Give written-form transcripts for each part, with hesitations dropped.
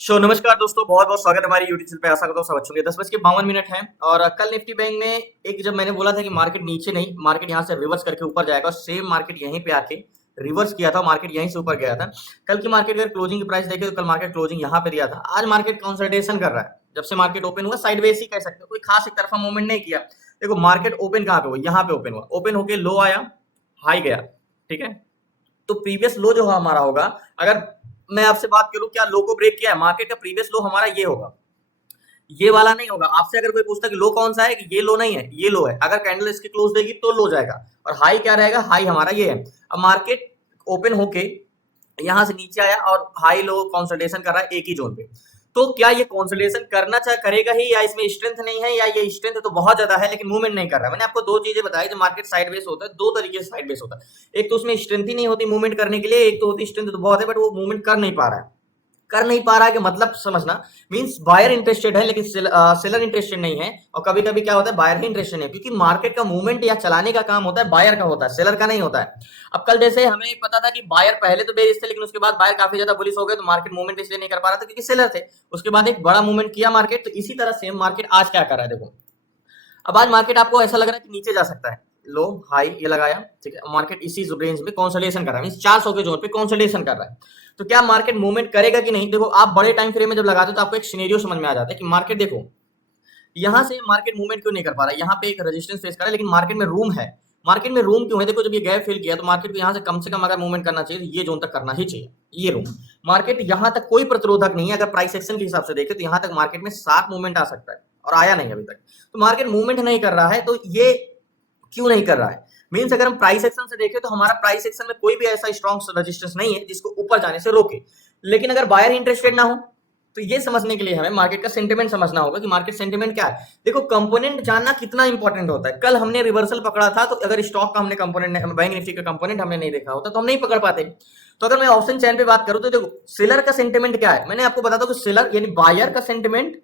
नमस्कार दोस्तों, बहुत बहुत स्वागत है हमारी यूट्यूब चैनल पे। आशा करता हूँ सब अच्छे होंगे। 10:52 है और कल निफ्टी बैंक में एक जब मैंने बोला था कि मार्केट नीचे नहीं, मार्केट यहाँ से रिवर्स करके ऊपर जाएगा और सेम मार्केट यहीं पे आके रिवर्स किया था। मार्केट यहीं से ऊपर गया था। कल की मार्केट अगर क्लोजिंग की प्राइस देखे तो कल मार्केट क्लोजिंग यहाँ पे दिया था। आज मार्केट कंसोलिडेशन कर रहा है। जब से मार्केट ओपन हुआ साइडवेज ही कह सकते हो, कोई खास एक तरफा मूवमेंट नहीं किया। देखो मार्केट ओपन कहाँ पे हुआ, यहाँ पे ओपन हुआ, ओपन होके लो आया, हाई गया, ठीक है। तो प्रीवियस लो जो हमारा होगा, अगर मैं आपसे बात करूं क्या लो को ब्रेक किया है, मार्केट का प्रीवियस लो हमारा ये होगा, ये वाला नहीं होगा। आपसे अगर कोई पूछता है कि लो कौन सा है, कि ये लो नहीं है, ये लो है। अगर कैंडल इसके क्लोज देगी तो लो जाएगा और हाई क्या रहेगा, हाई हमारा ये है। अब मार्केट ओपन होके यहां से नीचे आया और हाई लो कंसोलिडेशन कर रहा है एक ही जोन पे। तो क्या ये कंसोलिडेशन करना चाहे करेगा ही, या इसमें स्ट्रेंथ नहीं है, या ये स्ट्रेंथ तो बहुत ज्यादा है लेकिन मूवमेंट नहीं कर रहा है। मैंने आपको दो चीजें बताई। जो मार्केट साइडवेज होता है, दो तरीके से साइडवेज होता है। एक तो उसमें स्ट्रेंथ ही नहीं होती मूवमेंट करने के लिए, एक तो होती स्ट्रेंथ तो बहुत है बट वो मूवमेंट कर नहीं पा रहा है। कर नहीं पा रहा है कि मतलब समझना, मींस बायर इंटरेस्टेड है लेकिन सेलर इंटरेस्टेड नहीं है। और कभी कभी क्या होता है, बायर ही इंटरेस्टेड नहीं है, क्योंकि मार्केट का मूवमेंट या चलाने का काम होता है बायर का, होता है सेलर का नहीं होता है। अब कल जैसे हमें पता था कि बायर पहले तो बेरिश थे लेकिन उसके बाद बायर काफी ज्यादा बुलिश हो गए, तो मार्केट मूवमेंट इसलिए नहीं कर पा रहा था क्योंकि सेलर थे। उसके बाद एक बड़ा मूवमेंट किया मार्केट। तो इसी तरह सेम मार्केट आज क्या कर रहा है, देखो। अब आज मार्केट आपको ऐसा लग रहा है कि नीचे जा सकता है, लो हाई ये लगाया, ठीक है। मार्केट इसी रेंज में कंसोलिडेशन कर रहा है, मींस 400 के जोन पे कंसोलिडेशन कर रहा है। तो क्या मार्केट मूवमेंट करेगा कि नहीं, देखो आप बड़े टाइम फ्रेम में जब लगाते हो तो आपको एक सिनेरियो समझ में आ जाता है कि मार्केट देखो यहां से मार्केट मूवमेंट क्यों नहीं कर पा रहा है। यहाँ पे एक रेजिस्टेंस फेस कर रहा है लेकिन मार्केट में रूम है। मार्केट में रूम क्यों है, देखो जब ये गैप फिल किया तो मार्केट को यहाँ से कम अगर मूवमेंट करना चाहिए तो ये जोन तक करना ही चाहिए, ये रूम। मार्केट यहाँ तक कोई प्रतिरोधक नहीं है। अगर प्राइस एक्शन के हिसाब से देखें तो यहाँ तक मार्केट में शार्प मूवमेंट आ सकता है और आया नहीं अभी तक। तो मार्केट मूवमेंट नहीं कर रहा है, तो ये क्यों नहीं कर रहा है। मींस अगर हम प्राइस एक्शन से देखें तो हमारा प्राइस एक्शन में कोई भी ऐसा स्ट्रॉन्ग रेजिस्टेंस नहीं है जिसको ऊपर जाने से रोके। लेकिन अगर बायर इंटरेस्टेड ना हो तो ये समझने के लिए हमें मार्केट का सेंटिमेंट समझना होगा कि मार्केट सेंटिमेंट क्या है। देखो कंपोनेंट जानना कितना इंपॉर्टेंट होता है। कल हमने रिवर्सल पकड़ा था, तो अगर स्टॉक का हमने कंपोनेंट, बैंक निफ्टी का कंपोनेंट हमने नहीं देखा होता तो हम नहीं पकड़ पाते। तो अगर मैं ऑप्शन चैन पे बात करूं तो देखो सेलर का सेंटिमेंट क्या है, मैंने आपको बताता हूं कि सेलर यानी बायर का सेंटिमेंट,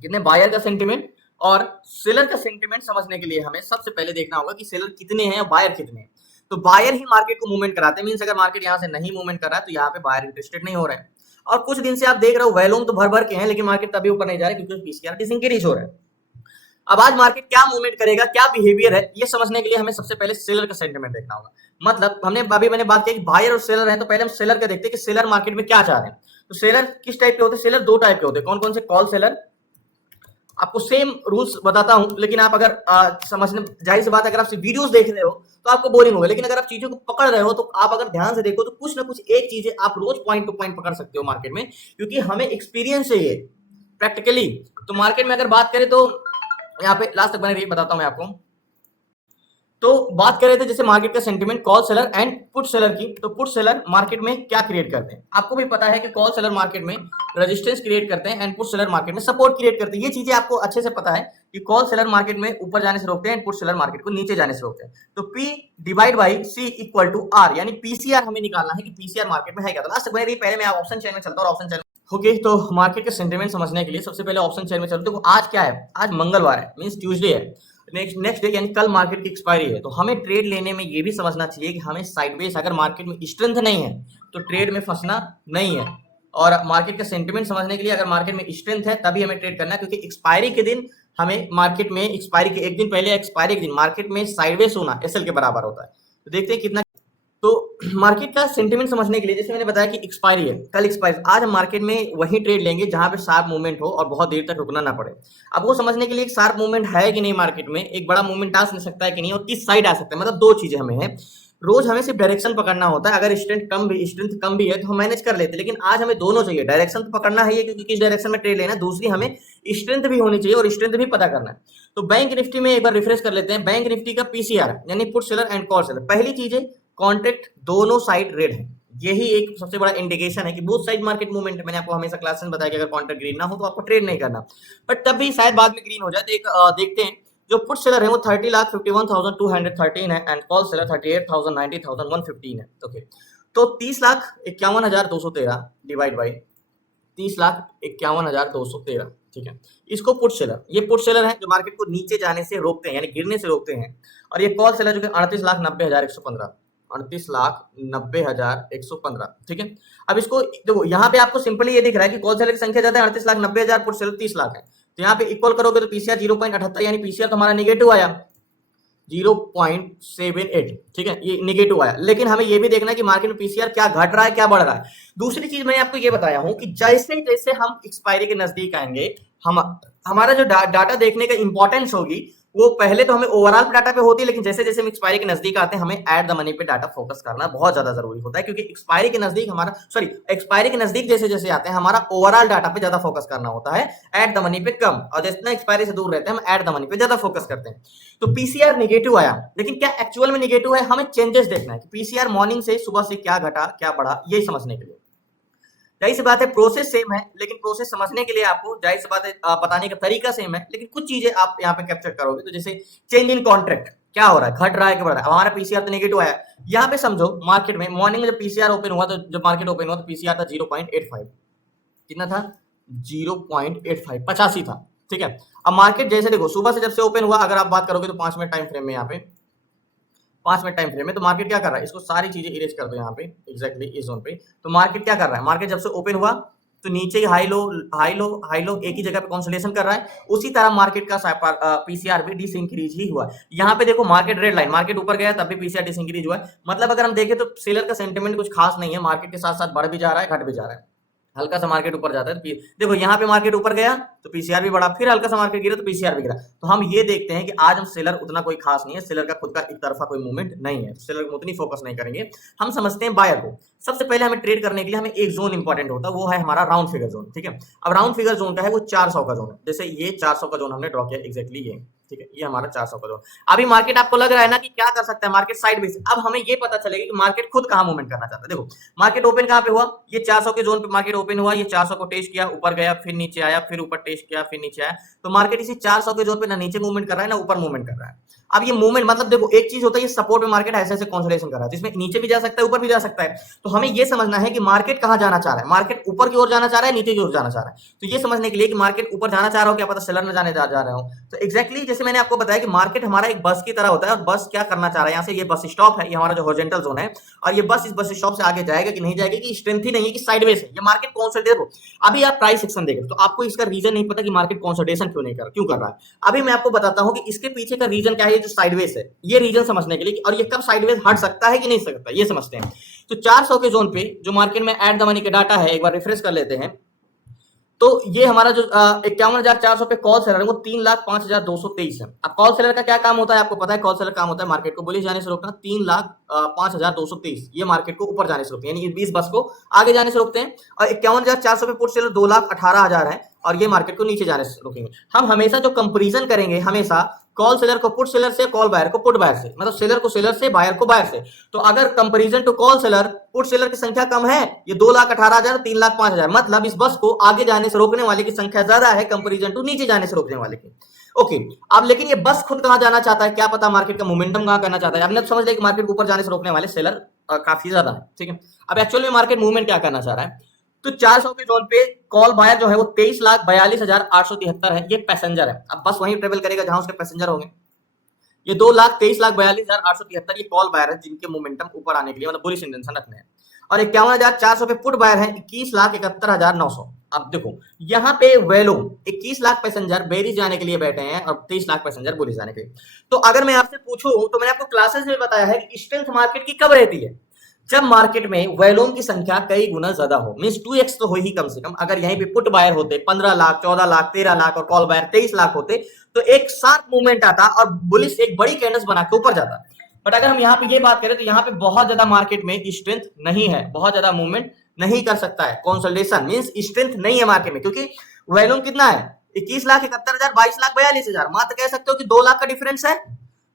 कितने बायर का सेंटिमेंट और सेलर का सेंटिमेंट समझने के लिए हमें सबसे पहले देखना होगा कि सेलर कितने हैं और बायर कितने हैं। तो बायर ही मार्केट को मूवमेंट कराते हैं। मींस अगर मार्केट यहां से नहीं मूवमेंट कर रहा है तो यहाँ पे बायर इंटरेस्टेड नहीं हो रहे हैं। और कुछ दिन से आप देख रहे हो वैल्यूम तो भर भर के हैं लेकिन मार्केट तभी ऊपर नहीं जा रहा है क्योंकि पीसीआर डिसइंक्रीज हो रहा है। अब आज मार्केट क्या मूवमेंट करेगा, क्या बिहेवियर है, ये समझने के लिए हमें सबसे पहले सेलर का सेंटिमेंट देखना होगा। मतलब मैंने बात की कि बायर और सेलर है, तो पहले हम सेलर का देखते हैं कि सेलर मार्केट में क्या चाह रहे हैं। तो सेलर किस टाइप के होते हैं, सेलर दो टाइप के होते हैं। कौन कौन से, कॉल सेलर, आपको सेम रूल्स बताता हूं लेकिन आप अगर समझने, जाहिर सी बात अगर आप वीडियोस देख रहे हो तो आपको बोरिंग होगा, लेकिन अगर आप चीजों को पकड़ रहे हो तो आप अगर ध्यान से देखो तो कुछ ना कुछ एक चीजें आप रोज पॉइंट टू पॉइंट पकड़ सकते हो मार्केट में, क्योंकि हमें एक्सपीरियंस है ये प्रैक्टिकली। तो मार्केट में अगर बात करें तो यहाँ पे लास्ट तक बने रहिए, बताता हूं मैं आपको। तो बात कर रहे थे जैसे मार्केट का sentiment call seller and put seller की। तो पुट सेलर मार्केट में क्या क्रिएट करते हैं, आपको भी पता है कि कॉल सेलर मार्केट में रेजिस्टेंस क्रिएट करते हैं एंड पुट सेलर मार्केट में सपोर्ट क्रिएट करते हैं। ये चीजें आपको अच्छे से पता है कि कॉल सेलर मार्केट में ऊपर जाने से रोकते हैं एंड पुट सेलर मार्केट को नीचे जाने से रोकते हैं। तो P divide by C equal to R, यानी पीसीआर हमें निकालना है कि पीसीआर मार्केट में है क्या। तो लास्ट बने रही, पहले मैं ऑप्शन चेन में चलता हूं। ऑप्शन चेन ओके, तो मार्केट का सेंटिमेंट समझने के लिए सबसे पहले ऑप्शन चेन में चलते हैं। आज क्या है, आज मंगलवार है, मींस ट्यूसडे है। नेक्स्ट डे यानी कल मार्केट की एक्सपायरी है। तो हमें ट्रेड लेने में ये भी समझना चाहिए कि हमें साइडवेज, अगर मार्केट में स्ट्रेंथ नहीं है तो ट्रेड में फंसना नहीं है। और मार्केट का सेंटिमेंट समझने के लिए अगर मार्केट में स्ट्रेंथ है तभी हमें ट्रेड करना है, क्योंकि एक्सपायरी के दिन हमें मार्केट में, एक्सपायरी के एक दिन पहले, एक्सपायरी के दिन मार्केट में साइडवेज होना एसएल के बराबर होता है। तो देखते हैं कितना। तो मार्केट का सेंटिमेंट समझने के लिए जैसे मैंने बताया कि एक्सपायरी है, कल एक्सपायरी, आज हम मार्केट में वही ट्रेड लेंगे जहां पे शार्प मूवमेंट हो और बहुत देर तक रुकना ना पड़े। अब वो समझने के लिए एक शार्प मूवमेंट है कि नहीं, मार्केट में एक बड़ा मूवमेंट आ सकता है कि नहीं और किस साइड आ सकता है। मतलब दो चीजें हमें है, रोज हमें सिर्फ डायरेक्शन पकड़ना होता है। अगर स्ट्रेंथ कम भी है तो हम मैनेज कर लेते हैं, लेकिन आज हमें दोनों चाहिए। डायरेक्शन तो पकड़ना है क्योंकि किस डायरेक्शन में ट्रेड लेना है, दूसरी हमें स्ट्रेंथ भी होनी चाहिए और स्ट्रेंथ भी पता करना है। तो बैंक निफ्टी में एक बार रिफ्रेश कर लेते हैं। बैंक निफ्टी का पीसीआर यानी put seller and call seller, पहली चीज है कॉन्ट्रैक्ट दोनों साइड रेड है। यही एक सबसे बड़ा इंडिकेशन है कि बोथ साइड मार्केट मूवमेंट है। मैंने आपको हमेशा क्लास में बताया कि अगर कॉन्ट्रैक्ट ग्रीन ना हो तो आपको ट्रेड नहीं करना, बट तब भी शायद बाद में ग्रीन हो जाए। देखते हैं। जो पुट सेलर है वो 30,51,213 है एंड कॉल सेलर 38,90,115 है। ओके, तो 30,51,213 डिवाइड बाई 30,51,213, ठीक है। इसको पुट सेलर, ये पुट सेलर है जो मार्केट को नीचे जाने से रोकते हैं यानी गिरने से रोकते हैं। और ये कॉल सेलर जो कि 38,90,115, 38,90,115। ठीक है, अब इसको देखो, यहाँ पे आपको सिंपली ये दिख रहा है कि कॉल सेलर की संख्या ज्यादा है 38,90,000, पुट सेलर 30 लाख है। तो यहाँ पे इक्वल करोगे तो पीसीआर 0.78, यानी पीसीआर तो हमारा निगेटिव आया 0.78। ठीक है, ये निगेटिव आया। लेकिन हमें ये भी देखना है कि मार्केट में पीसीआर क्या घट रहा है क्या बढ़ रहा है। दूसरी चीज मैंने आपको ये बताया हूं कि जैसे जैसे हम एक्सपायरी के नजदीक आएंगे, हम हमारा जो डाटा देखने का इंपॉर्टेंस होगी वो पहले तो हमें ओवरऑल डाटा पे होती है, लेकिन जैसे जैसे हम एक्सपायरी के नजदीक आते हैं हमें एट द मनी पे डाटा फोकस करना बहुत ज्यादा जरूरी होता है, क्योंकि एक्सपायरी के नजदीक जैसे जैसे आते हैं हमारा ओवरऑल डाटा पे ज्यादा फोकस करना होता है, एट द मनी पे कम। और जितना एक्सपायरी से दूर रहते हैं हम एट द मनी पे ज्यादा फोकस करते हैं। तो पीसीआर निगेटिव आया, लेकिन क्या एक्चुअल में निगेटिव है, हमें चेंजेस देखना है कि पीसीआर मॉर्निंग से सुबह से क्या घटा क्या बढ़ा, ये समझने के लिए। जाहिर सी बात है प्रोसेस सेम है, लेकिन प्रोसेस समझने के लिए आपको जाहिर सी बात है बताने का तरीका सेम है, लेकिन कुछ चीजें आप यहाँ पे कैप्चर करोगे। तो जैसे चेंज इन कॉन्ट्रैक्ट, क्या हो रहा है, घट रहा है कि बढ़ रहा है। हमारा पीसीआर तो नेगेटिव आया, यहाँ पे समझो मार्केट में मॉर्निंग में जब पीसीआर ओपन हुआ, तो जब मार्केट ओपन हुआ तो पीसीआर था 0.85। कितना था? 0.85, 85 था। ठीक है, अब मार्केट जैसे देखो सुबह से जब से ओपन हुआ, अगर आप बात करोगे तो 5 मिनट टाइम फ्रेम में, यहाँ पे 5 मिनट टाइम फ्रेम में, तो मार्केट क्या कर रहा है, इसको सारी चीजें इरेज कर दो यहाँ पे एग्जैक्टली इस जोन पे। तो मार्केट क्या कर रहा है, मार्केट जब से ओपन हुआ तो नीचे ही high low high low high low एक ही जगह पे कंसोलिडेशन कर रहा है। उसी तरह मार्केट का पीसीआर भी डिसइंक्रीज ही हुआ। यहाँ पे देखो मार्केट रेड लाइन, मार्केट ऊपर गया तब भी पीसीआर डिसइंक्रीज हुआ है। मतलब अगर हम देखें तो सेलर का सेंटिमेंट कुछ खास नहीं है, मार्केट के साथ साथ बढ़ भी जा रहा है घट भी जा रहा है। हल्का सा मार्केट ऊपर जाता है तो देखो यहाँ पे मार्केट ऊपर गया तो पीसीआर भी बढ़ा, फिर हल्का सा मार्केट गिरा तो पीसीआर भी गिरा। तो हम ये देखते हैं कि आज हम सेलर उतना कोई खास नहीं है, सेलर का खुद का एक तरफा कोई मूवमेंट नहीं है, सेलर को उतनी फोकस नहीं करेंगे। हम समझते हैं बायर को। सबसे पहले हमें ट्रेड करने के लिए हमें एक जोन इंपॉर्टेंट होता है, वो है हमारा राउंड फिगर जोन। ठीक है, अब राउंड फिगर जोन का है वो 400 का जोन है। जैसे ये 400 का जोन हमने ड्रॉ किया एग्जैक्टली ये। ठीक है, ये हमारा 400 का जोन। अभी मार्केट आपको लग रहा है ना कि क्या कर सकता है मार्केट साइडवेज। अब हमें ये पता चलेगा कि मार्केट खुद कहां मूवमेंट करना चाहता है। देखो मार्केट ओपन कहां पे हुआ, ये 400 के जोन पे मार्केट ओपन हुआ, ये 400 को टेस्ट किया, ऊपर गया, फिर नीचे आया, फिर ऊपर टेस्ट किया, फिर नीचे आया। तो मार्केट इसी 400 के जोन पे ना नीचे मूवमेंट कर रहा है ना ऊपर मूवमेंट कर रहा है। अब ये मूवमेंट मतलब देखो एक चीज होता है, ये सपोर्ट में मार्केट ऐसे ऐसे कंसोलिडेशन कर रहा है, जिसमें नीचे भी जा सकता है ऊपर भी जा सकता है। तो हमें ये समझना है कि मार्केट कहां जाना चाह रहा है, मार्केट ऊपर की ओर जाना चाह रहा है नीचे की ओर जाना चाह रहा है। तो ये समझने के लिए कि मार्केट ऊपर जाना चाह रहा हो, क्या पता सेलर न जाने जा रहा हो। तो एग्जैक्टली जैसे मैंने आपको बताया कि मार्केट हमारा एक बस की तरह होता है, और बस क्या करना चाह रहा है, यहाँ से ये बस स्टॉप है, ये हमारा जो हॉरिजॉन्टल जोन है, और ये बस इस बस स्टॉप से आगे जाएगा कि नहीं जाएगा, कि स्ट्रेंथ ही नहीं है कि साइडवेज है। ये मार्केट कंसोलिडेट, अभी आप प्राइस सेक्शन देख रहे हो तो आपको इसका रीजन नहीं पता कि मार्केट कंसोलिडेशन क्यों कर रहा है। अभी मैं आपको बताता हूं कि इसके पीछे का रीजन क्या है, जो साइडवेज है, ये रीजन समझने के लिए, और ये कब साइडवेज हट सकता है कि नहीं सकता ये समझते हैं। तो 400 के जोन पे जो मार्केट में एट द मनी का डाटा है, एक बार रिफ्रेश कर लेते हैं। तो ये हमारा जो 51,400 पे कॉल सेलर है वो 3,05,223 है। अब कॉल सेलर का क्या काम होता है आपको पता है, कॉल सेलर काम होता है मार्केट को बुलिश जाने से रोकना। 3,05,223 ये मार्केट को ऊपर जाने से रोकते हैं, यानी 20 बस को आगे जाने से रोकते हैं। और 51,400 पे पुट सेलर 2,18,000 है, और ये मार्केट को नीचे जाने से रोकेंगे। हम हमेशा जो कंपेरिजन करेंगे, हमेशा कॉल सेलर को पुट सेलर से, कॉल बायर को पुट बायर से, मतलब सेलर को सेलर से, बायर को बायर से। तो अगर comparison to call seller, put seller की संख्या कम है, ये 2,18,000 3,05,000, मतलब इस बस को आगे जाने से रोकने वाले की संख्या ज्यादा है कंपैरिजन टू नीचे जाने से रोकने वाले की। ओके, अब लेकिन ये बस खुद कहां जाना चाहता है, क्या पता मार्केट का मोमेंटम कहां करना चाहता है। आपने तो समझ लिया कि मार्केट ऊपर जाने से रोकने वाले सेलर काफी ज्यादा है। ठीक है, अब एक्चुअल में मार्केट मूवमेंट क्या करना चाह रहा है। तो 400 के जोन पे कॉल बायर जो है वो 23,42,873 है, ये पैसेंजर है। अब बस वहीं ट्रेवल करेगा जहां उसके पैसेंजर होंगे। ये 2,23,42,873 ये कॉल बायर है, जिनके मोमेंटम ऊपर आने के लिए मतलब बुलिश इंटेंशन रखने हैं। और 51,400 पे पुट बायर है 21,71,900। अब देखो यहाँ पे वैल्यू 21 लाख पैसेंजर बेरिज जाने के लिए बैठे हैं और 23 लाख पैसेंजर बुलिश जाने के लिए। तो अगर मैं आपसे पूछूं तो मैंने आपको क्लासेस में बताया है कि स्ट्रेंथ मार्केट की कब रहती है, जब मार्केट में वैल्यूम की संख्या कई गुना ज्यादा हो, मींस 2x तो हो ही कम से कम। अगर यहीं पे पुट बायर होते 15 लाख 14 लाख 13 लाख और कॉल बायर 23 लाख होते तो एक साथ मूवमेंट आता और बुलिश एक बड़ी कैंडल्स बना के ऊपर जाता। बट अगर हम यहाँ पे ये बात करें तो यहाँ पे बहुत ज्यादा मार्केट में स्ट्रेंथ नहीं है, बहुत ज्यादा मूवमेंट नहीं कर सकता है। कंसोलिडेशन मींस स्ट्रेंथ नहीं है मार्केट में, क्योंकि वैल्यूम कितना है 21,71,000 22,42,000, मात्र कह सकते हो कि 2 लाख का डिफरेंस है,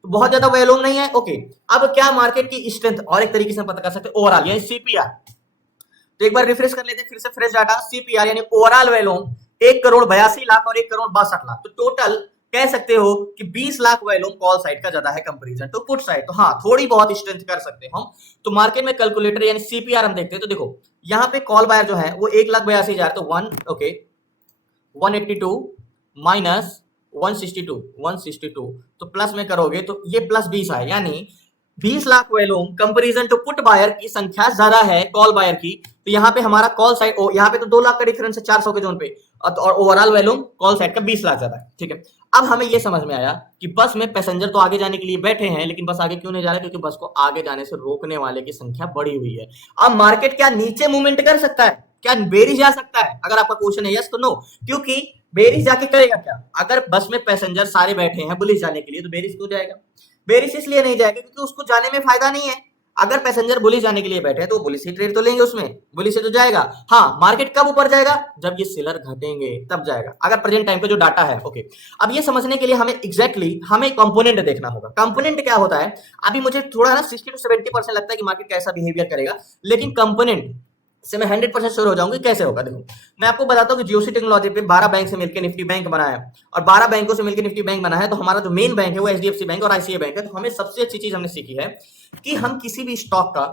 तो बहुत ज्यादा वैल्यूम नहीं है। ओके, अब क्या मार्केट की स्ट्रेंथ और एक तरीके से पता कर सकते हैं ओवरऑल, यानी सीपीआर। तो एक बार रिफ्रेश कर लेते हैं फिर से फ्रेश डाटा। सीपीआर यानी ओवरऑल वैल्यूम 1,82,00,000 और 1,62,00,000, तो टोटल कह सकते हो कि 20 लाख वैल्यूम कॉल साइड का ज्यादा है कंपैरिजन टू पुट साइड। तो हाँ, थोड़ी बहुत स्ट्रेंथ कर सकते हैं हम। तो मार्केट में कैलकुलेटर यानी सीपीआर हम देखते हैं, तो देखो यहाँ पे कॉल बायर जो है वो 1,82,000, तो 182 माइनस 162 तो प्लस में करोगे तो ये प्लस 20 है, यानी 20 lakh volume comparison to put buyer की संख्या ज्यादा है कॉल बायर की, तो यहाँ पे हमारा कॉल साइड यहाँ पे तो 2 लाख का डिफरेंस है 400 के जोन पे, और ओवरऑल वॉल्यूम कॉल साइड का 20 लाख ज्यादा है। ठीक है, अब हमें ये समझ में आया कि बस में पैसेंजर तो आगे जाने के लिए बैठे हैं, लेकिन बस आगे क्यों नहीं जा रहे, क्योंकि बस को आगे जाने से रोकने वाले की संख्या बढ़ी हुई है। अब मार्केट क्या नीचे मूवमेंट कर सकता है, क्या बेरिश जा सकता है? अगर आपका क्वेश्चन है यस तो नो, क्योंकि बेरिश जाके करेगा क्या? अगर बस में पैसेंजर सारे बैठे हैं बुलिश जाने के लिए, तो बेरिश क्यों जाएगा? बेरिश इसलिए नहीं जाएगा क्योंकि उसको जाने में फायदा नहीं है। अगर पैसेंजर बुलिश जाने के लिए बैठे हैं तो बुलिश ही ट्रेड तो लेंगे, उसमें बुलिश से तो जाएगा। हाँ, मार्केट कब ऊपर जाएगा? जब ये सेलर घटेंगे तब जाएगा, अगर प्रेजेंट टाइम पे जो डाटा है। ओके, अब ये समझने के लिए हमें एग्जैक्टली हमें कंपोनेंट देखना होगा। कंपोनेंट क्या होता है? अभी मुझे थोड़ा ना 60 to 70% लगता है कि मार्केट कैसा बिहेवियर करेगा, लेकिन कंपोनेंट से मैं 100% श्योर हो जाऊंगी कैसे होगा। देखो, मैं आपको बताता हूँ कि जीओसी टेक्नोलॉजी पे 12 बैंक से मिलकर निफ्टी बैंक बना है, और 12 बैंकों से मिलकर निफ्टी बैंक बना है। तो हमारा जो मेन बैंक है वो एचडीएफसी बैंक और आईसीआई बैंक है। तो हमें सबसे अच्छी चीज हमने सीखी है कि हम किसी भी स्टॉक का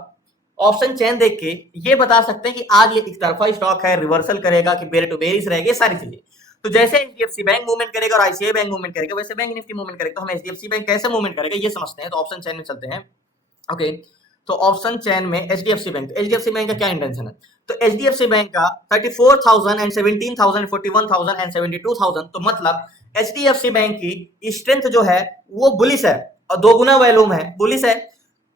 ऑप्शन चेन देख के ये बता सकते हैं कि आज ये एक तरफा स्टॉक है, रिवर्सल करेगा कि बेयर टू बेरिस रहेगा, सारी चीजें। तो जैसे एचडीएफसी बैंक मूवमेंट करेगा और आईसीआई बैंक मूवमेंट करेगा, वैसे बैंक निफ्टी मूवमेंट करेगा। तो हम एचडीएफसी बैंक कैसे मूवमेंट करेगा ये समझते हैं, तो ऑप्शन चेन में चलते हैं। ओके, तो ऑप्शन चेन में एचडीएफसी बैंक, एचडीएफसी बैंक का क्या इंटेंशन है? तो एचडीएफसी बैंक का 34,000 एंड 17,000 41,000 एंड 72,000, तो मतलब एचडीएफसी बैंक की स्ट्रेंथ जो है वो बुलिश है, और दो गुना वैल्यूम है, बुलिश है,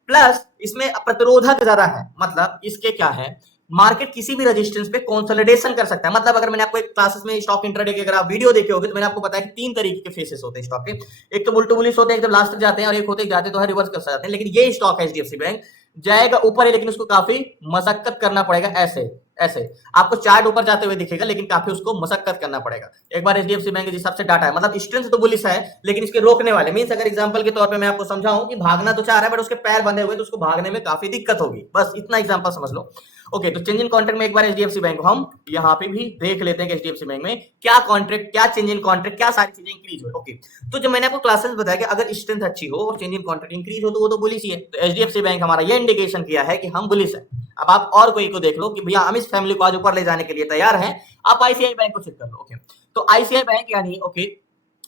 प्लस इसमें प्रतिरोधक ज्यादा है। मतलब इसके क्या है, मार्केट किसी भी रेजिस्टेंस पे कंसोलिडेशन कर सकता है। मतलब अगर मैंने आपको एक क्लासेस में स्टॉक इंट्राडे की अगर आप वीडियो देखे होगे तो मैंने आपको बताया कि 3 तरीके के फेसेस होते हैं स्टॉक के। एक तो बुल टू बुलिश होते हैं, एकदम लास्ट तक जाते हैं, और एक होते हैं जाते तो है रिवर्स कर जाते हैं। लेकिन ये स्टॉक है एचडीएफसी बैंक, जाएगा ऊपर है, लेकिन उसको काफी मशक्कत करना पड़ेगा। ऐसे ऐसे आपको चार्ट ऊपर जाते हुए दिखेगा, लेकिन काफी उसको मशक्कत करना पड़ेगा। एक बार एचडीएफसी बैंक के हिसाब से डाटा है, मतलब स्ट्रेंथ तो बुलिश है, लेकिन इसके रोकने वाले मींस, अगर एग्जांपल के तौर पे मैं आपको समझाऊं कि भागना तो चाह रहा है बट उसके पैर बंधे हुए, तो उसको भागने में काफी दिक्कत होगी। बस इतना एग्जांपल समझ लो। ओके, तो चेंज इन कॉन्ट्रैक्ट में एक बार एचडीएफसी बैंक को हम यहाँ पे भी देख लेते हैं कि एचडीएफसी बैंक में क्या कॉन्ट्रैक्ट, क्या चेंज इन कॉन्ट्रैक्ट, क्या सारी चीजें इंक्रीज हुई। ओके, तो जब मैंने आपको क्लासेस बताया कि अगर स्ट्रेंथ अच्छी हो और चेंज इन कॉन्ट्रैक्ट इंक्रीज हो तो वो तो बुलिश ही है। तो एचडीएफसी बैंक हमारा ये इंडिकेशन किया है कि हम बुलिश है। अब आप और कोई को देख लो कि भैया हम इस फैमिली को आज ऊपर ले जाने के लिए तैयार हैं, आप आईसीआई बैंक को चेक कर लो। ओके, तो आईसीआई बैंक यानी ओके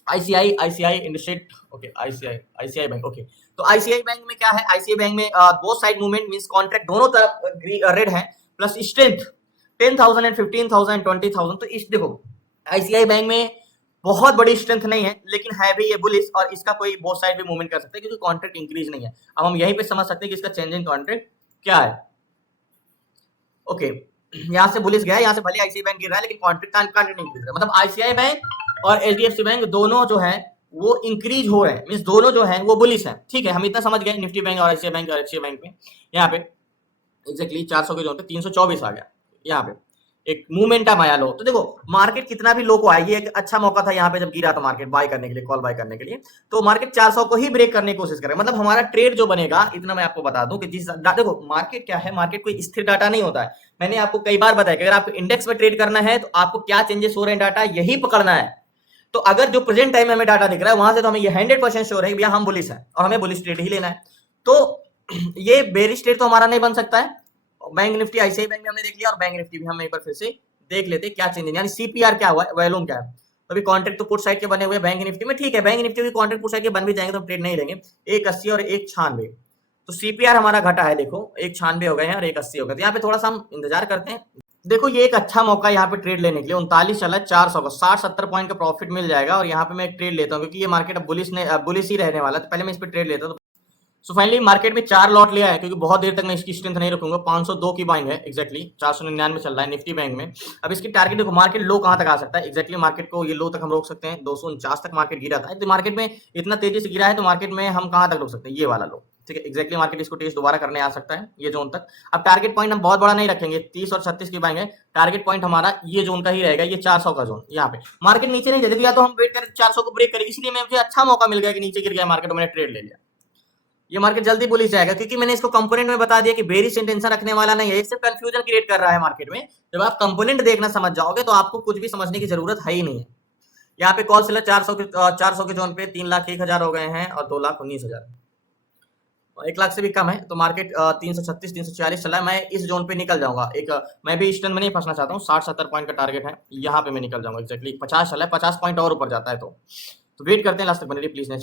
आईसीआई इंडस्ट्रेट, ओके आईसीआई बैंक। ओके, तो आईसीआई बैंक में क्या है, आईसीआई बैंक में both side movement means contract दोनों तरफ रेड है, प्लस स्ट्रेंथ 10,000 एंड 15,000 20,000। तो इस देखो आईसीआई बैंक में बहुत बड़ी स्ट्रेंथ नहीं है, लेकिन है भी ये बुलिश, और इसका कोई बोथ साइड भी मूवमेंट कर सकते हैं क्योंकि कॉन्ट्रैक्ट इंक्रीज नहीं है। अब हम यहीं पे समझ सकते हैं कि इसका चेंज इन कॉन्ट्रैक्ट क्या है। ओके, यहाँ से बुलिश गया, यहाँ से भले आईसीआई बैंक गिर रहा है, लेकिन कॉन्ट्रैक्ट नहीं गिर रहा। मतलब आईसीआई बैंक और एचडीएफसी बैंक दोनों जो है वो इंक्रीज हो रहे हैं, मींस दोनों जो है वो बुलिश है। ठीक है, हम इतना समझ गए निफ्टी बैंक और आईसीआई बैंक और एचडीएफसी बैंक में। यहाँ पे एग्जैक्टली 400 के जोन पे 324 आ गया, यहाँ पे एक मूवमेंटम आया लो। तो देखो मार्केट कितना भी लो को आया, ये एक अच्छा मौका था यहाँ पे जब गिरा था मार्केट बाय करने के लिए, कॉल बाय करने के लिए। तो मार्केट 400 को ही ब्रेक करने की कोशिश करे, मतलब हमारा ट्रेड जो बनेगा, इतना मैं आपको बता दूं कि जिस देखो मार्केट क्या है, मार्केट कोई स्थिर डाटा नहीं होता है। मैंने आपको कई बार बताया कि अगर आपको इंडेक्स में ट्रेड करना है तो आपको क्या चेंजेस हो रहे हैं डाटा यही पकड़ना है। तो अगर जो प्रेजेंट टाइम में हमें डाटा दिख रहा है वहां से तो हमें ये 100% श्योर है कि भैया हम बुलिश है और हमें बुलिश ट्रेड ही लेना है। तो ये बेरिश ट्रेड तो हमारा नहीं बन सकता है। बैंक निफ्टी आईसीआई बैंक में हमने देख लिया, और बैंक निफ्टी भी हम एक बार फिर से देख लेते क्या चेंज है, यानी सीपीआर क्या हुआ है, वॉल्यूम क्या है। तो अभी कॉन्ट्रैक्ट तो पुट साइड के बने हुए बैंक निफ्टी में, ठीक है, बैंक निफ्टी भी कॉन्ट्रैक्ट पुट साइड के बन भी जाएंगे तो हम ट्रेड नहीं लेंगे। 180 और 196, तो सीपीआर हमारा घटा है, देखो 196 हो गए हैं और 180 हो गए। तो यहाँ पे थोड़ा सा हम इंतजार करते हैं। देखो ये एक अच्छा मौका यहाँ पे ट्रेड लेने के लिए, 39 चला है, 400 का 60-70 पॉइंट का प्रॉफिट मिल जाएगा। और यहाँ पे मैं एक ट्रेड लेता हूँ क्योंकि ये मार्केट अब बुलिश ही रहने वाला है, तो पहले मैं इस पे ट्रेड लेता हूँ। सो फाइनली मार्केट में 4 लॉट लिया है, क्योंकि बहुत देर तक मैं इसकी स्ट्रेंथ नहीं रखूंगा। 502 की बाइंग है, एक्जैक्टली 499 चल रहा है निफ्टी बैंक में। अब इसकी टारगेट देखो, मार्केट लो कहां तक आ सकता है, एक्जैक्टली मार्केट को ये लो तक हम रोक सकते हैं। 249 तक मार्केट गिरा था, तो मार्केट में इतना तेजी से गिरा है, तो मार्केट में हम कहां तक रोक सकते हैं, ये वाला लो। ठीक है, एक्जैक्टली मार्केट इसको टेस्ट दोबारा करने आ सकता है ये जोन तक। अब टारगेट पॉइंट हम बहुत बड़ा नहीं रखेंगे, 30 और 36 की बाइंग है। टारगेट पॉइंट हमारा ये जोन का ही रहेगा, ये 400 का जोन। यहाँ पे मार्केट नीचे नहीं जाती, या तो हम वेट करें 400 को ब्रेक करें, इसलिए मुझे अच्छा मौका मिल गया कि नीचे गिर गया मार्केट, मैंने ट्रेड ले लिया। ये मार्केट जल्दी बुलिश जाएगा क्योंकि मैंने इसको कंपोनेंट में बता दिया कि बेरिश इंटेंशन रखने वाला नहीं है, इससे कंफ्यूजन क्रिएट कर रहा है मार्केट में। जब आप कंपोनेंट देखना समझ जाओगे तो आपको कुछ भी समझने की जरूरत है ही नहीं है। यहाँ पे कॉल सेलर 400 के जोन पे 3,01,000 हो गए हैं और 2,19,000, 1 लाख से भी कम है। तो मार्केट 336 346 चला है। मैं इस जोन पे निकल जाऊंगा, एक मैं भी इस टर्न में नहीं फंसना चाहता हूँ। 60-70 पॉइंट का टारगेट है, यहाँ पे मैं निकल जाऊंगा। एक्जैक्टली 50 चला है, 50 पॉइंट और ऊपर जाता है तो वेट करते हैं लास्ट तक बने रही प्लीज।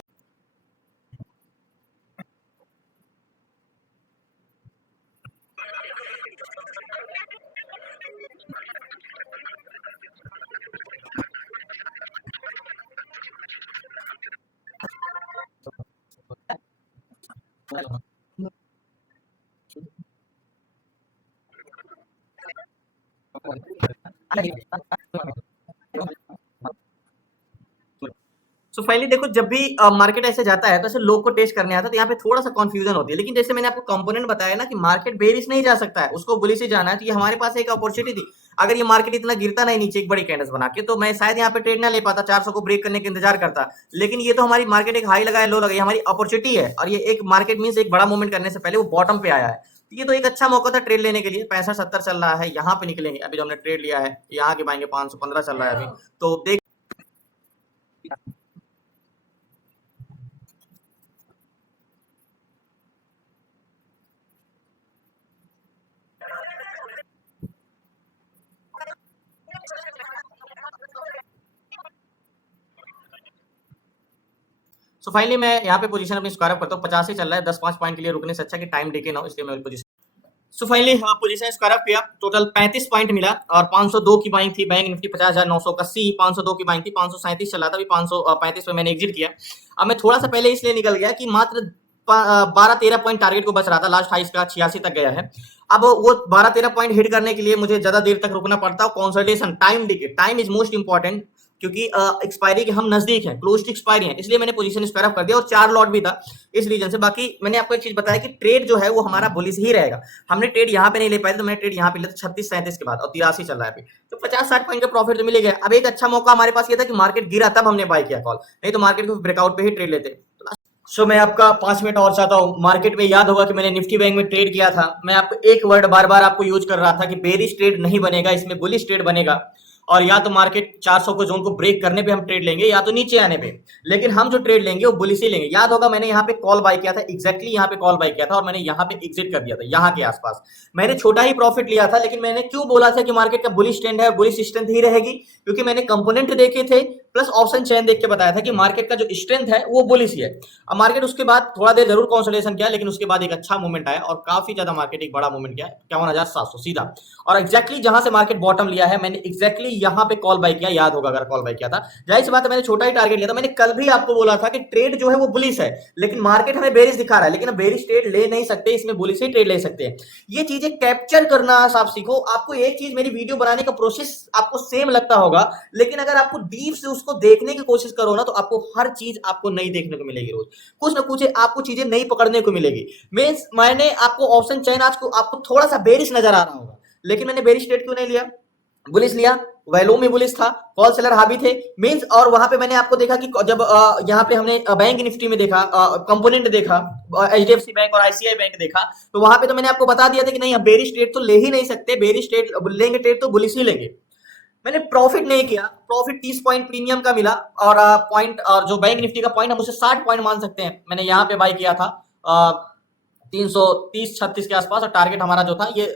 सो फाइनली देखो, जब भी मार्केट ऐसे जाता है तो ऐसे लोग को टेस्ट करने आता है, तो यहाँ पे थोड़ा सा कंफ्यूजन होती है। लेकिन जैसे मैंने आपको कंपोनेंट बताया ना कि मार्केट बेरिश नहीं जा सकता है, उसको बुलिश ही जाना है, तो ये हमारे पास एक अपॉर्चुनिटी थी। अगर ये मार्केट इतना गिरता नहीं नीचे एक बड़ी कैंडल्स बना के, तो मैं शायद यहाँ पे ट्रेड ना ले पाता, 400 को ब्रेक करने का इंतजार करता। लेकिन ये तो हमारी मार्केट एक हाई लगाया, लो लगाई, हमारी अपॉर्चुनिटी है। और ये एक मार्केट मीन एक बड़ा मूवमेंट करने से पहले वो बॉटम पे आया है, तो ये तो एक अच्छा मौका था ट्रेड लेने के लिए। 65-70 चल रहा है, यहाँ पे निकलेंगे। अभी जो हमने ट्रेड लिया है यहाँ के पाएंगे 515 चल रहा है अभी, तो देख। सो फाइनली मैं यहाँ पे पोजीशन अपनी स्क्वायर अप करता हूँ। 50 ही चल रहा है, 10-5 पॉइंट के लिए रुकने से अच्छा कि टाइम देके ना हो, इसलिए मैं position. So finally position square up किया, टोटल 35 पॉइंट मिला और 502 की बाइंग थी। बैंक निफ्टी 50,900 का सी 502 की बाइंग थी, 537 चला था, अभी 535 पे मैंने एग्जिट किया। अब मैं थोड़ा सा पहले इसलिए निकल गया कि मात्र 12-13 पॉइंट टारगेट को बच रहा था, लास्ट हाई इसका 86 तक गया है। अब वो 12-13 पॉइंट हिट करने के लिए मुझे ज्यादा देर तक रुकना पड़ता है। कंसोलिडेशन टाइम देखिए, टाइम इज मोस्ट इंपॉर्टेंट, क्योंकि एक्सपायरी के हम नजदीक हैं, क्लोज टू एक्सपायरी है, इसलिए मैंने पोजीशन स्क्वायर अप कर दिया और 4 लॉट भी था इस रीजन से। बाकी मैंने आपको एक चीज बताया कि ट्रेड जो है वो हमारा बुलिश ही रहेगा। हमने ट्रेड यहाँ पे नहीं ले पाए, तो मैंने ट्रेड यहाँ पे लिया था 36-37 के बाद, और 83 चल रहा है अभी, तो 50-60 पॉइंट का प्रॉफिट तो मिलेगा। अब एक अच्छा मौका हमारे पास ये था कि मार्केट गिरा तब हमने बाय किया कॉल, नहीं तो मार्केट को ब्रेकआउट पे ही ट्रेड लेते। सो मैं आपका 5 मिनट और चाहता हूँ। मार्केट में याद होगा कि मैंने निफ्टी बैंक में ट्रेड किया था, मैं आपको एक वर्ड बार बार आपको यूज कर रहा था कि बेरिश ट्रेड नहीं बनेगा, इसमें बुलिश ट्रेड बनेगा। और या तो मार्केट 400 को जोन को ब्रेक करने पे हम ट्रेड लेंगे, या तो नीचे आने पे। लेकिन हम जो ट्रेड लेंगे वो बुलिश ही लेंगे। याद होगा मैंने यहाँ पे कॉल बाय किया था, एग्जैक्टली यहाँ पे कॉल बाय किया था, और मैंने यहाँ पे एग्जिट कर दिया था, यहाँ के आसपास। मैंने छोटा ही प्रॉफिट लिया था, लेकिन मैंने क्यों बोला था कि मार्केट का बुलिश ट्रेंड है, बुलिश स्ट्रेंथ ही रहेगी, क्योंकि मैंने कंपोनेंट देखे थे प्लस ऑप्शन चेन देख के बताया था कि मार्केट का जो स्ट्रेंथ है वो बुलिश ही है। अब मार्केट उसके बाद थोड़ा देर जरूर कंसोलिडेशन किया, लेकिन उसके बाद एक अच्छा मूवमेंट आया और काफी ज्यादा मार्केट एक बड़ा मूवमेंट किया 51,700 सीधा। और एग्जैक्टली जहां से मार्केट बॉटम लिया है, मैंने एग्जैक्टली यहाँ पे कॉल बाय किया। याद होगा अगर कॉल बाय किया था, जाहिर सी बात है मैंने छोटा ही टारगेट लिया था। मैंने कल भी आपको बोला था कि ट्रेड जो है वो बुलिश है, लेकिन मार्केट हमें बेरिश दिखा रहा है, लेकिन बेरिश ट्रेड ले नहीं सकते, इसमें बुलिश ही ट्रेड ले सकते हैं। ये चीजें कैप्चर करना आप सीखो। आपको एक चीज, मेरी वीडियो बनाने का प्रोसेस आपको सेम लगता होगा, लेकिन अगर आपको डीप से उसको देखने की कोशिश करो ना, तो आपको हर चीज आपको नई देखने को मिलेगी। रोज कुछ ना कुछ आपको चीजें नई पकड़ने को मिलेगी। मींस मैंने आपको ऑप्शन चेन आज को आपको थोड़ा सा बेरिश नजर आ रहा होगा, लेकिन मैंने बेरिश ट्रेड क्यों नहीं लिया, बुलिश लिया। वैल्यू में बुलिश था, कॉल सेलर हावी थे मींस। और वहां पे मैंने आपको देखा कि जब यहाँ पे हमने बैंक निफ्टी में देखा, कंपोनेंट देखा, एचडीएफसी बैंक और आईसीआई बैंक देखा, तो वहां पे तो मैंने आपको बता दिया था कि नहीं, बेरिश ट्रेड तो ले ही नहीं सकते, बेरिश ट्रेड लेंगे ट्रेड तो बुलिश ही लेंगे। मैंने प्रॉफिट नहीं किया, प्रॉफिट 30 पॉइंट प्रीमियम का मिला। और पॉइंट, और जो बैंक निफ्टी का पॉइंट हम उसे 60 पॉइंट मान सकते हैं। मैंने यहाँ पे बाय किया था 330-36 के आसपास, और टारगेट हमारा जो था ये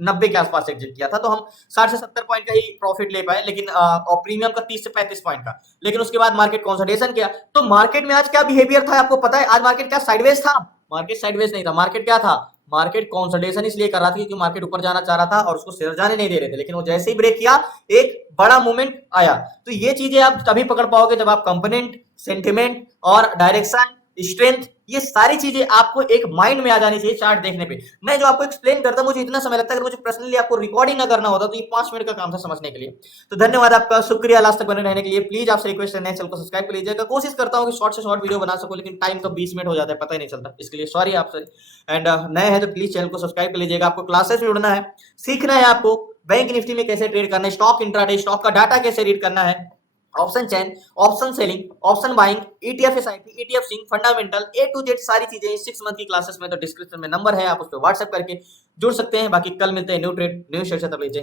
90 के आसपास एग्जिट किया था, तो हम 60 से 70 पॉइंट का ही प्रॉफिट ले पाए, लेकिन और प्रीमियम का 30 से 35 पॉइंट का। लेकिन उसके बाद मार्केट कंसोलिडेशन किया। तो मार्केट में आज क्या बिहेवियर था आपको पता है? आज मार्केट क्या साइडवेज था? मार्केट साइडवेज नहीं था, मार्केट क्या था? मार्केट कंसोलिडेशन इसलिए कर रहा था क्योंकि मार्केट ऊपर जाना चाह रहा था और उसको शेयर जाने नहीं दे रहे थे, लेकिन वो जैसे ही ब्रेक किया एक बड़ा मूवमेंट आया। तो ये चीजें आप तभी पकड़ पाओगे जब आप कंपोनेंट, सेंटिमेंट और डायरेक्शन, स्ट्रेंथ, ये सारी चीजें आपको एक माइंड में आ जानी चाहिए चार्ट देखने पे। मैं जो आपको एक्सप्लेन करता हूं, मुझे इतना समय लगता है, अगर मुझे पर्सनली आपको रिकॉर्डिंग ना करना होता तो ये 5 मिनट का काम था समझने के लिए। तो धन्यवाद आपका, शुक्रिया लास्ट तक बने रहने के लिए। प्लीज आपसे रिक्वेस्ट है, नए चैनल को सब्सक्राइब कर लीजिएगा। कोशिश करता हूं कि शॉर्ट से शॉर्ट वीडियो बना सकूं, लेकिन टाइम तो 20 मिनट हो जाता है, पता ही नहीं चलता, इसके लिए सॉरी आपसे। एंड नए हैं तो प्लीज चैनल को सब्सक्राइब कर लीजिएगा। आपको क्लासेस में जुड़ना है, सीखना है आपको बैंक निफ्टी में कैसे ट्रेड करना है, स्टॉक इंट्राडे, स्टॉक का डाटा कैसे रीड करना है, option chain, option selling, option buying, ETF SIP, ETF sing, fundamental, A to Z सारी चीजें 6 मंथ की क्लासेस में। तो डिस्क्रिप्शन में नंबर है, आप उस पर व्हाट्सएप करके जुड़ सकते हैं। बाकी कल मिलते हैं न्यू ट्रेड न्यू शेयर से, तब लीजिए।